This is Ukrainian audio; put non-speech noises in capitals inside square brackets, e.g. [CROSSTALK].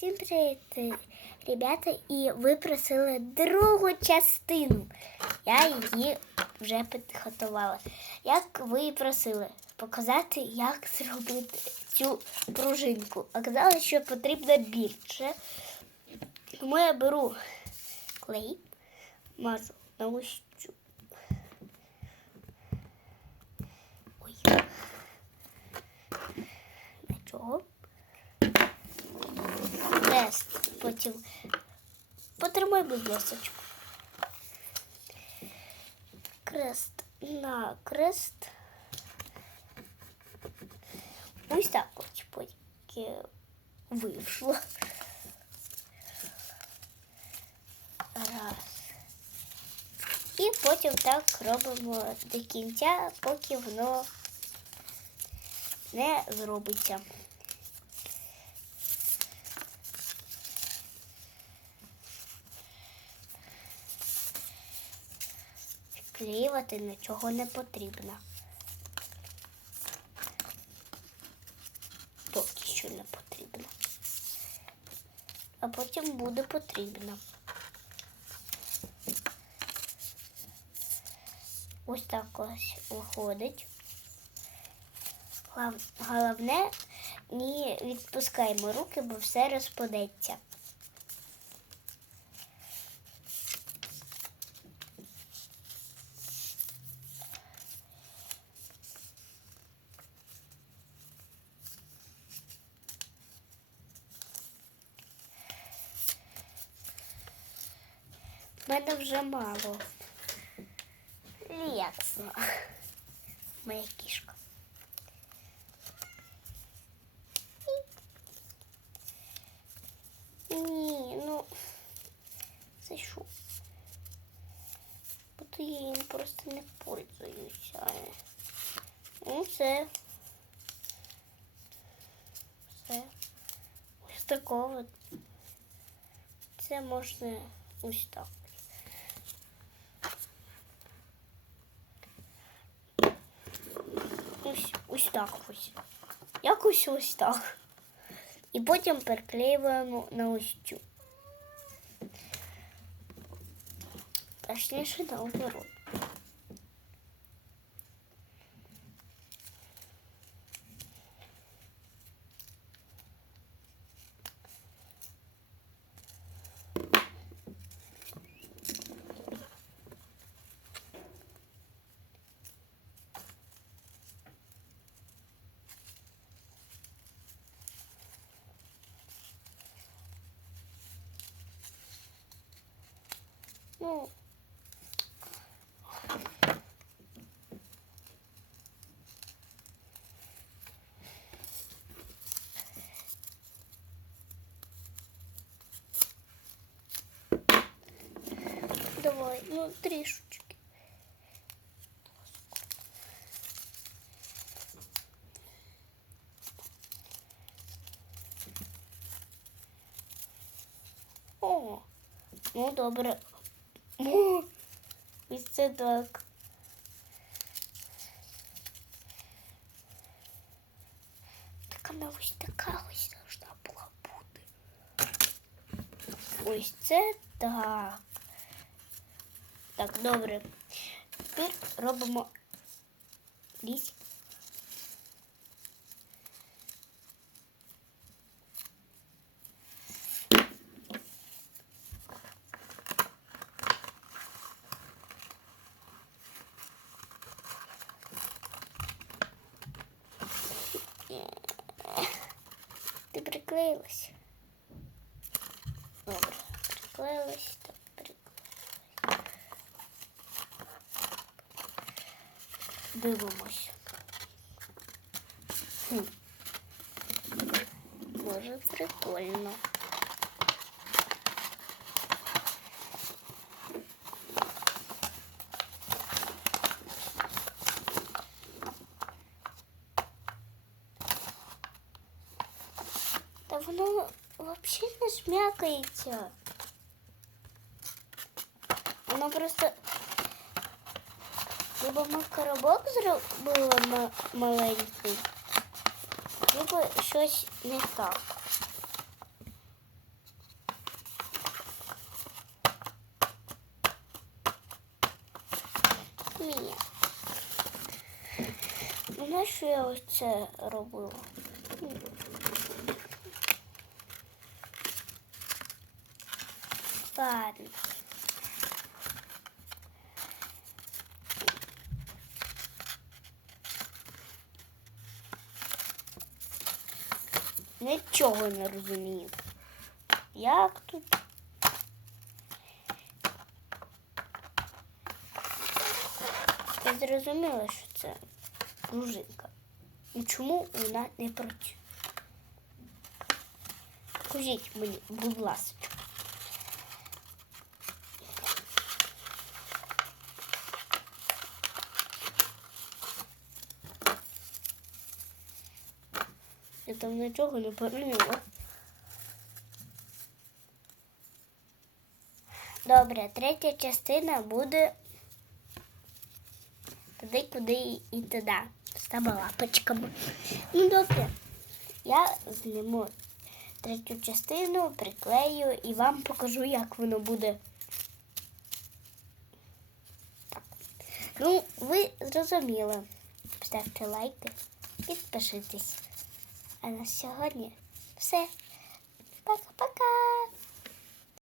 Всім привіт, ребята, і ви просили другу частину. Я її вже підготувала. Як ви і просили, показати, як зробити цю пружинку. Оказалось, що потрібно більше. Тому я беру клей, мазу на ось цю. Ой. Нічого. Потім потримай будь. Крест на крест. Ось так ось потім вийшло. Раз. І потім так робимо до кінця, поки воно не зробиться. Вклеювати нічого не потрібно. Поки що не потрібно. А потім буде потрібно. Ось так ось виходить. Головне, не відпускаємо руки, бо все розпадеться. В мене вже мало. Ясно. Моя кішка. Ні, ну це що? Бо то я їм просто не пользуюся. Ну, це. Все. Ось такого. Це можна ось так. Ось, ось так ось. Якось ось так. І потім приклеюємо на ось цю. Точніше наоборот. Ну, давай, ну, трішечки. О, ну добре. [LAUGHS] Ось це так. Так вона ось така ось должна була бути. Ось це так. Так, добре. Тепер робимо лісь. Ти приклеїлась? Добре, приклеїлась, так приклеїлась. Дивимось. Хм. Дуже прикольно. воно вообще не шмякається. Оно просто либо ми коробок зробили маленький, либо щось не так. Ні. Знаєш, ну, що я ось це робила? Ладно. Нічого не розумію. Як тут? Я зрозуміла, що це пружинка. І чому вона не працює? Скажіть мені, будь ласка. Я там нічого не поняла. Добре, третя частина буде туди, куди і туди. З тими лапочками. Ну, добре. Я зніму третю частину, приклею і вам покажу, як воно буде. Ну, ви зрозуміли. Ставте лайки, підпишитесь. А на сьогодні все. Пока-пока.